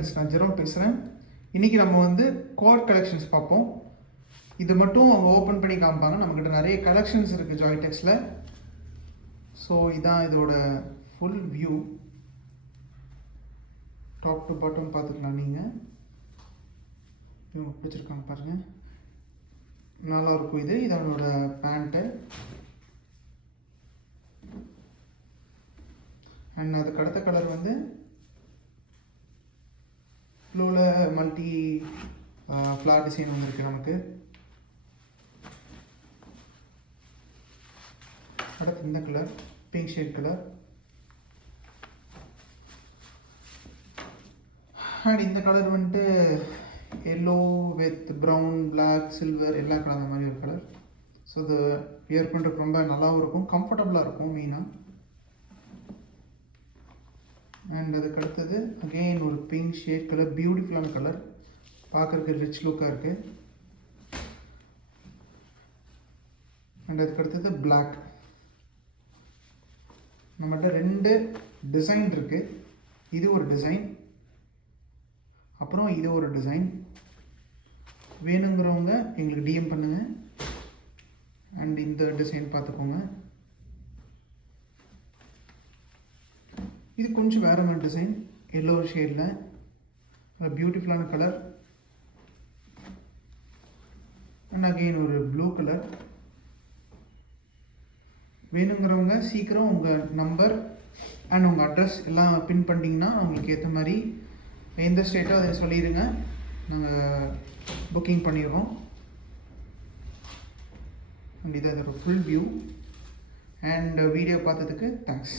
Friends, நான் Jerome பேசுகிறேன். இன்றைக்கி நம்ம வந்து கோட் கலெக்ஷன்ஸ் பார்ப்போம். இது மட்டும் அவங்க ஓப்பன் பண்ணி காமிப்பாங்க. நம்மக்கிட்ட நிறைய கலெக்ஷன்ஸ் இருக்குது ஜாய்டெக்ஸில். ஸோ இதான் இதோட full view. Top to bottom பார்த்துக்கலாம். நீங்கள் இவங்க பிடிச்சிருக்காங்க பாருங்கள், நல்லா இருக்கும். இது அவனோட பேண்ட்டு. அண்ட் அதுக்கு அடுத்த கலர் வந்து ப்ளூவில் மல்டி ஃப்ளார் டிசைன் ஒன்று இருக்குது நமக்கு. அடுத்து இந்த colour pink shade colour. And இந்த கலர் வந்துட்டு yellow with brown, black, silver எல்லாம் கலந்த மாதிரி ஒரு கலர். ஸோ இது வியர் பண்ணுறதுக்கு ரொம்ப நல்லாவும் இருக்கும், கம்ஃபர்டபுளாக இருக்கும் மெயினாக. அண்ட் அதுக்கு அடுத்தது அகெயின் ஒரு பிங்க் ஷேட் கலர், பியூட்டிஃபுல்லான கலர், பார்க்குறதுக்கு ரிச் லுக்காக இருக்குது. அண்ட் அதுக்கு அடுத்தது பிளாக். நம்மகிட்ட 2 டிசைன் இருக்குது. இது ஒரு டிசைன், அப்புறம் இது ஒரு டிசைன். வேணுங்கிறவங்க எங்களுக்கு டிஎம் பண்ணுங்கள். அண்ட் இந்த டிசைன் பார்த்துக்கோங்க. இது கொஞ்சம் வேறு மாதிரி டிசைன், எல்லோ ஷேடில் பியூட்டிஃபுல்லான கலர். அண்ட் அகெயின் ஒரு ப்ளூ கலர். வேணுங்கிறவங்க சீக்கிரம் உங்கள் நம்பர் அண்ட் உங்கள் அட்ரஸ் எல்லாம் பின் பண்ணிட்டீங்கன்னா உங்களுக்கு ஏற்ற மாதிரி எந்த ஸ்டேட்டோ அதை சொல்லிடுங்க, நாங்கள் புக்கிங் பண்ணிடுறோம். அண்ட் இது அதோட ஃபுல் வியூ. அண்ட் வீடியோ பார்த்ததுக்கு தேங்க்ஸ்.